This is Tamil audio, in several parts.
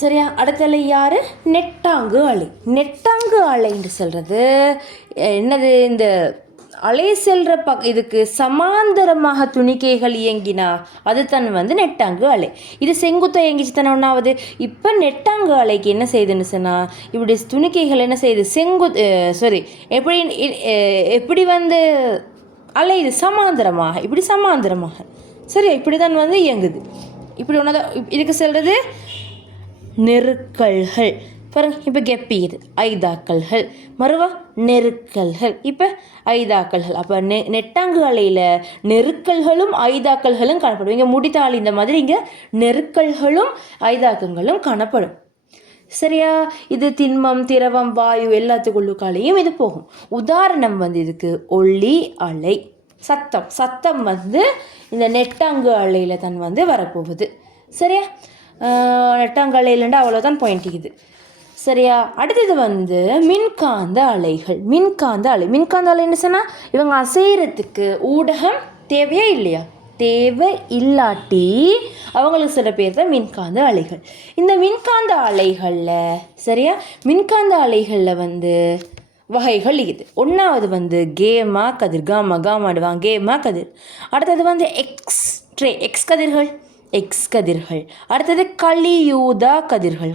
சரியா? அடுத்தல யார்? நெட்டாங்கு அலை. நெட்டாங்கு அலைன்னு சொல்கிறது என்னது? இந்த அலை செல்கிற இதுக்கு சமாந்தரமாக துணிக்கைகள் இயங்கினா அது தன் நெட்டாங்கு அலை. இது செங்குத்தாக இயங்கிச்சு தானே ஒன்றாவது. இப்போ நெட்டாங்கு அலைக்கு என்ன செய்யுதுன்னு சொன்னால், இப்படி துணிக்கைகள் என்ன செய்யுது? எப்படி எப்படி அலையுது சமாந்தரமாக, இப்படி சமாந்தரமாக. சரியா? இப்படி தான் இயங்குது. இப்படி ஒன்றா இதுக்கு செல்வது நெருக்கல்கள். பாருங்க, இப்போ கெப்பிக்குது ஐதாக்கல்கள், மறுவா நெருக்கல்கள், இப்போ ஐதாக்கல்கள். அப்போ நெட்டாங்கு அலையில் நெருக்கல்களும் ஐதாக்கல்களும் காணப்படும். இங்கே முடித்தாள் இந்த மாதிரி இங்கே நெருக்கல்களும் ஐதாக்கங்களும் காணப்படும். சரியா? இது திண்மம், திரவம், வாயு எல்லாத்துக்குள்ளுக்காலையும் இது போகும். உதாரணம் இதுக்கு ஒளி அலை. சத்தம் இந்த நெட்டாங்கு அலையில் தான் வரப்போகுது. சரியா? நெட்டாங்கு அலையிலண்டா அவ்வளோதான் பாயிண்டிக்குது. சரியா? அடுத்தது மின்காந்த அலைகள். மின்காந்த அலைன்னு சொன்னால் இவங்க அசைகிறதுக்கு ஊடகம் தேவையா இல்லையா? தேவை இல்லாட்டி அவங்களுக்கு சில பேர் தான் மின்காந்த அலைகள். இந்த மின்காந்த அலைகளில் சரியா, மின்காந்த அலைகளில் வகைகள் இருக்குது. ஒன்றாவது கேமா கதிர், காமாடுவாங்க கேமா கதிர். அடுத்தது எக்ஸ் கதிர்கள், எக்ஸ் கதிர்கள். அடுத்தது கலியூதா கதிர்கள்.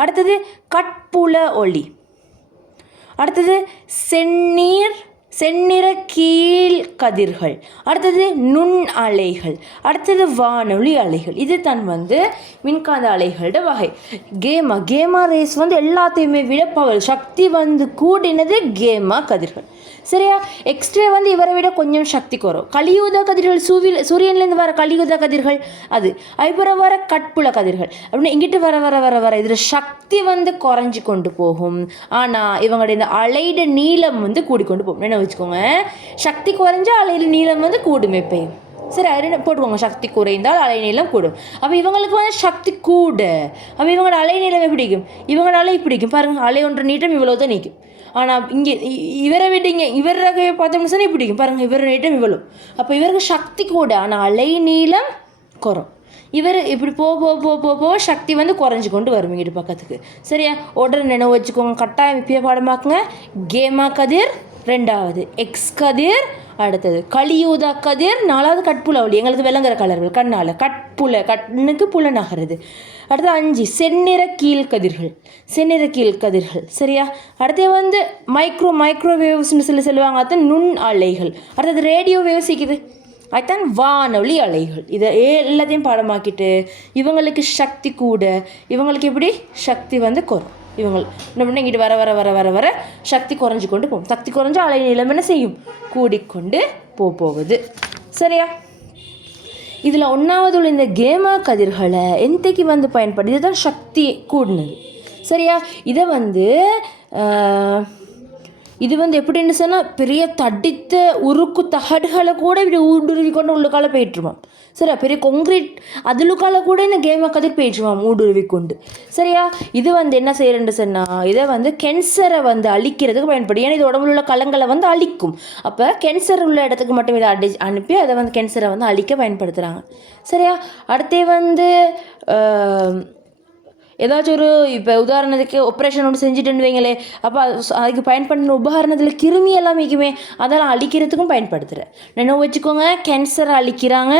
அடுத்தது கட்புல ஒளி. அடுத்தது செந்நிற கீழ் கதிர்கள். அடுத்தது நுண் அலைகள். அடுத்தது வானொலி அலைகள். இது தான் மின்காந்த அலைகளோட வகை. கேமா ரேஸ் எல்லாத்தையுமே விட பவர் சக்தி கூடினது கேமா கதிர்கள். சரியா? எக்ஸ்ட்ரே இவரை விட கொஞ்சம் சக்தி குறைவு. கலியுத கதிர்கள் சூரியன்லேருந்து வர கலியுத கதிர்கள் அது. அதுக்கப்புறம் வர கட்புல கதிர்கள் அப்படின்னு இங்கிட்டு வர இதில் சக்தி குறைஞ்சி கொண்டு போகும். ஆனால் இவங்களுடைய இந்த அலைட நீளம் கூடிக்கொண்டு போகும். என்ன வச்சுக்கோங்க, சக்தி குறைஞ்சா அலையில நீளம் கூடும் எப்பயும். சரி, அது போட்டுக்கோங்க. சக்தி குறைந்தால் அலைநீளம் கூடும். அப்போ இவங்களுக்கு சக்தி கூட. அப்போ இவங்களோட அலைநீளம் எப்படி இருக்கும்? இவங்களோட அலை பிடிக்கும் பாருங்கள். அலை ஒன்று நீட்டம் இவ்வளோ தான் நீக்கும். ஆனால் இங்கே இவரை விட்டீங்க, இவரை பார்த்தோம்னு சொன்னால் இப்படி இருக்கும் பாருங்கள். இவரை நீட்டம் இவ்வளோ. அப்போ இவருக்கு சக்தி கூட, ஆனால் அலை நீளம் குறம். இவர் இப்படி போக சக்தி குறைஞ்சி கொண்டு வரும் இங்கிட்டு பக்கத்துக்கு. சரியா? உடனே நினைவு வச்சுக்கோங்க. கட்டாயம் இப்பயே பாடமாக்குங்க. கேமா கதிர், ரெண்டாவது எக்ஸ் கதிர், அடுத்தது கலியூதா கதிர், நாலாவது கட்புல ஒளி. எங்களுக்கு விளங்குற கலர்கள் கண்ணால் கண்ணுக்கு புலனாகிறது. அடுத்து 5 செந்நிற கீழ்கதிர்கள். சரியா? அடுத்து மைக்ரோவேவ்ஸ்னு சொல்லுவாங்க. அது நுண் அலைகள். அடுத்தது ரேடியோ வேவ்ஸ் இருக்குது. அதுதான் வானொலி அலைகள். இதை எல்லாத்தையும் பாடமாக்கிட்டு இவங்களுக்கு சக்தி கூட, இவங்களுக்கு எப்படி சக்தி குறையும். இவங்க என்ன பண்ண இங்கிட்டு வர சக்தி குறைஞ்சி கொண்டு போகும். சக்தி குறைஞ்சா அலை நீளம் என்ன செய்யும்? கூடிக்கொண்டு போகுது. சரியா? இதில் ஒன்றாவது உள்ள இந்த கேமா கதிர்களை எந்தைக்கு பயன்படுது. இதுதான் சக்தி கூடினது. சரியா? இதை இது எப்படின்னு சொன்னால் பெரிய தடித்த உருக்கு தகடுகளை கூட இப்படி ஊடுருவி கொண்டு உள்ளுக்கால போயிட்டுருவோம். சரியா? பெரிய கொங்கிரீட் அதுலுக்கால கூட இந்த கேமை கதிர் போயிட்டுருவோம் ஊடுருவி கொண்டு. சரியா? இது என்ன செய்யறேன்னு சொன்னால் இதை கேன்சரை அழிக்கிறதுக்கு பயன்படும். ஏன்னா இது உடம்புல உள்ள கலங்களை அழிக்கும். அப்போ கேன்சர் உள்ள இடத்துக்கு மட்டும் இதை அனுப்பி அதை கேன்சரை அழிக்க பயன்படுத்துகிறாங்க. சரியா? அடுத்தே ஏதாச்சும் ஒரு இப்போ உதாரணத்துக்கு ஆப்ரேஷன் ஒன்று செஞ்சுட்டுன்னு வைங்களே. அப்போ அதுக்கு பயன்படுத்தின உபகரணத்தில் கிருமி எல்லாம் வைக்குமே, அதெல்லாம் அழிக்கிறதுக்கும் பயன்படுத்துகிறேன். நினைவு வச்சுக்கோங்க, கேன்சரை அழிக்கிறாங்க,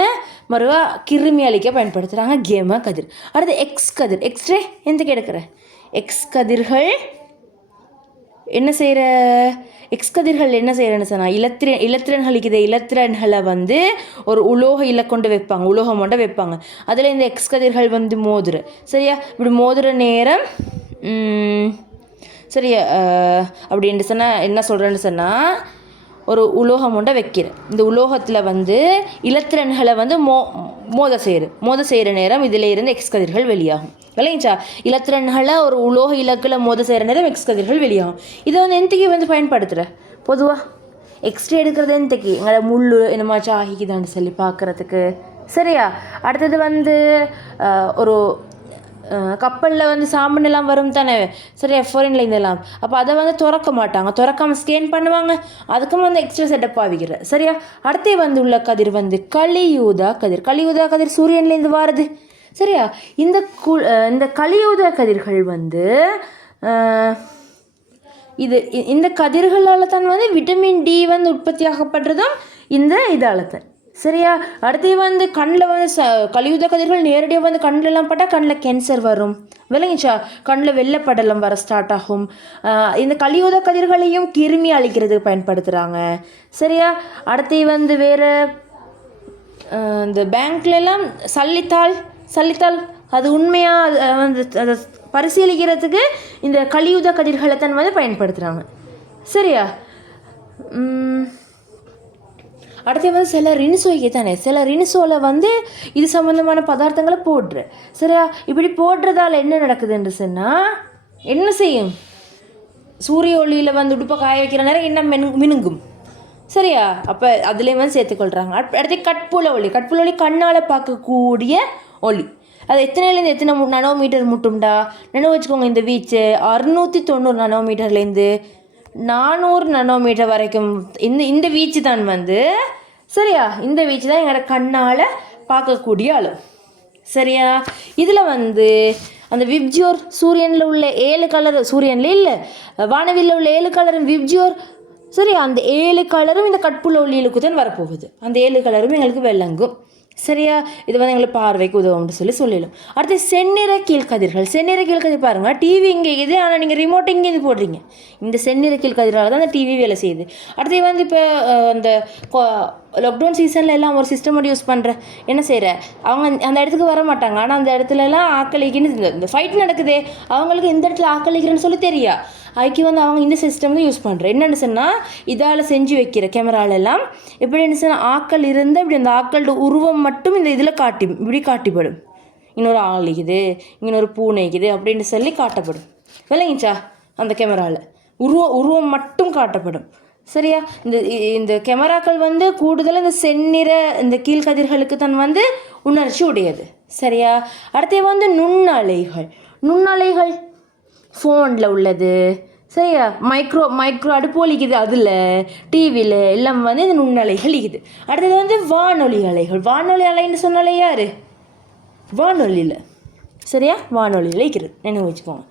மறுவா கிருமி அழிக்க பயன்படுத்துகிறாங்க கேமா கதிர். அடுத்து எக்ஸ் கதிர். எக்ஸ்ரே எந்த எடுக்கிற எக்ஸ் கதிர்கள் என்ன செய்கிற? எக்ஸ் கதிர்கள் என்ன செய்கிறேன்னு சொன்னால் இலத்திரன்கள் இருக்குது. இலத்திரன்களை ஒரு உலோக இலக்கொண்டு வைப்பாங்க, உலோகம் கொண்டு வைப்பாங்க. அதில் இந்த எக்ஸ் கதிர்கள் மோதுற. சரியா? இப்படி மோதுற நேரம் சரியா அப்படின்ட்டு சொன்னால் என்ன சொல்கிறேன்னு சொன்னால், ஒரு உலோகம் ஒன்றை வைக்கிறேன். இந்த உலோகத்தில் இலத்திரன்களை மோத செய்கிற நேரம் இதில் இருந்து எக்ஸ் கதிர்கள் வெளியாகும். விளைஞ்சா? இலத்திரன்களை ஒரு உலோக இலக்கில் மோத செய்கிற நேரம் எக்ஸ் கதிர்கள் வெளியாகும். இதை எந்தக்கு பயன்படுத்துகிற பொதுவாக எக்ஸ்ரே எடுக்கிறது எந்தக்கு எங்களை முள் என்னமாச்சும் ஆகிக்குதான்னு சொல்லி பார்க்குறதுக்கு. சரியா? அடுத்தது ஒரு கப்பலில் சாமன் எல்லாம் வரும் தானே. சரியா? ஃபாரின்ல இருந்தெல்லாம். அப்போ அதை திறக்க மாட்டாங்க, திறக்காமல் ஸ்கேன் பண்ணுவாங்க. அதுக்கும் எக்ஸ்ட்ரா செட்டப் ஆகிக்கிற. சரியா? அடுத்தே உள்ள கதிர் கலியூதா கதிர். கலியூதா கதிர் சூரியன்லேருந்து வாருது. சரியா? இந்த கலியுத கதிர்கள் வந்து இந்த கதிர்களால் தான் வந்து விட்டமின் டி வந்து உற்பத்தி ஆகப்படுறதும் இந்த இதால் தான். சரியா? அடுத்து வந்து கண்ணில் வந்து கலியுத கதிர்கள் நேரடியாக வந்து கண்ணிலலாம் பட்டால் கண்ணில் கேன்சர் வரும். விளங்கிச்சா? கண்ணில் வெள்ளைப்படலம் வர ஸ்டார்ட் ஆகும். இந்த கலியுத கதிர்களையும் கிருமி அழிக்கிறதுக்கு பயன்படுத்துகிறாங்க. சரியா? அடுத்து வந்து வேறு இந்த பேங்க்லலாம் சல்லித்தாள் அது உண்மையாக வந்து அதை பரிசீலிக்கிறதுக்கு இந்த கலியுத கதிர்களை தான் வந்து பயன்படுத்துகிறாங்க. சரியா? அடுத்து வந்து சில ரினிசோய்க்கு தானே, சில ரினிசோவில் வந்து இது சம்மந்தமான பதார்த்தங்களை போடுற. சரியா? இப்படி போடுறதால என்ன நடக்குதுன்னு சொன்னால் என்ன செய்யும்? சூரிய ஒளியில் வந்து உடுப்பை காய வைக்கிற நேரம் என்ன மினுங்கும். சரியா? அப்போ அதுலேயும் வந்து சேர்த்துக்கொள்கிறாங்க. அடுத்து கட்புல ஒளி கண்ணால் பார்க்கக்கூடிய ஒளி. அது எத்தனைலேருந்து எத்தனை நானோமீட்டர் முட்டும்டா நினைவு வச்சுக்கோங்க. இந்த வீச்சு 690 நானோமீட்டர்லேருந்து 400 நானோமீட்டர் வரைக்கும் இந்த வீச்சு தான் வந்து. சரியா? இந்த வீச்சு தான் எங்களோட கண்ணால் பார்க்கக்கூடிய அளவு. சரியா? இதில் வந்து அந்த விப்ஜியோர் சூரியனில் உள்ள 7 கலர், சூரியனில் இல்லை வானவில்ல உள்ள 7 கலரும் விப்ஜியோர். சரி, அந்த 7 கலரும் இந்த கட்புள்ள ஒளியிலுக்கு தான் வரப்போகுது. அந்த 7 கலரும் எங்களுக்கு விளங்கும். சரியா? இது வந்து எங்களுக்கு பார்வைக்கு உதவும்னு சொல்லிடலாம். அடுத்து செந்நிற கீழ்கதிர் பாருங்கள். டிவி இங்கே இருக்குது, ஆனால் நீங்கள் ரிமோட் இங்கே இது போடுறீங்க. இந்த செந்நிற கீழ்கதிரால் தான் அந்த டிவி வேலை செய்யுது. அடுத்து வந்து இப்போ அந்த லாக்டவுன் சீசனில் எல்லாம் ஒரு சிஸ்டம் யூஸ் பண்ணுற என்ன செய்கிற அவங்க அந்த இடத்துக்கு வர மாட்டாங்க. ஆனால் அந்த இடத்துலலாம் ஆக்களிக்குன்னு இந்த ஃபைட் நடக்குது, அவங்களுக்கு இந்த இடத்துல ஆக்களிக்கிறேன்னு சொல்லி தெரியா, அதுக்கு வந்து அவங்க இந்த சிஸ்டம் தான் யூஸ் பண்ணுறேன். என்னென்னு சொன்னால் இதால் செஞ்சு வைக்கிற கேமராலெல்லாம் எப்படின்னு சொன்னால் ஆக்கள் இருந்தால் இப்படி அந்த ஆக்களோட உருவம் மட்டும் இந்த இதில் இப்படி காட்டிப்படும். இன்னொரு ஆள் இருக்குது, இன்னொரு பூனை இருக்குது அப்படின்னு சொல்லி காட்டப்படும். விளங்கிச்சா? அந்த கேமராவில் உருவம் மட்டும் காட்டப்படும். சரியா? இந்த கேமராக்கள் வந்து கூடுதலாக இந்த செந்நிற இந்த கீழ்கதிர்களுக்கு தான் வந்து உணர்ச்சி உடையது. சரியா? அடுத்து வந்து நுண்ணலைகள் ஃபோனில் உள்ளது. சரியா? மைக்ரோ அடுப்பு ஒலிக்குது, அதில் டிவியில் எல்லாம் வந்து இந்த நுண்ணலைகள் இருக்குது. அடுத்தது வந்து வானொலி அலைன்னு சொன்னாலே யார்? வானொலியில். சரியா? வானொலியில் இருக்கிறது நினைவு வச்சுக்கோங்க.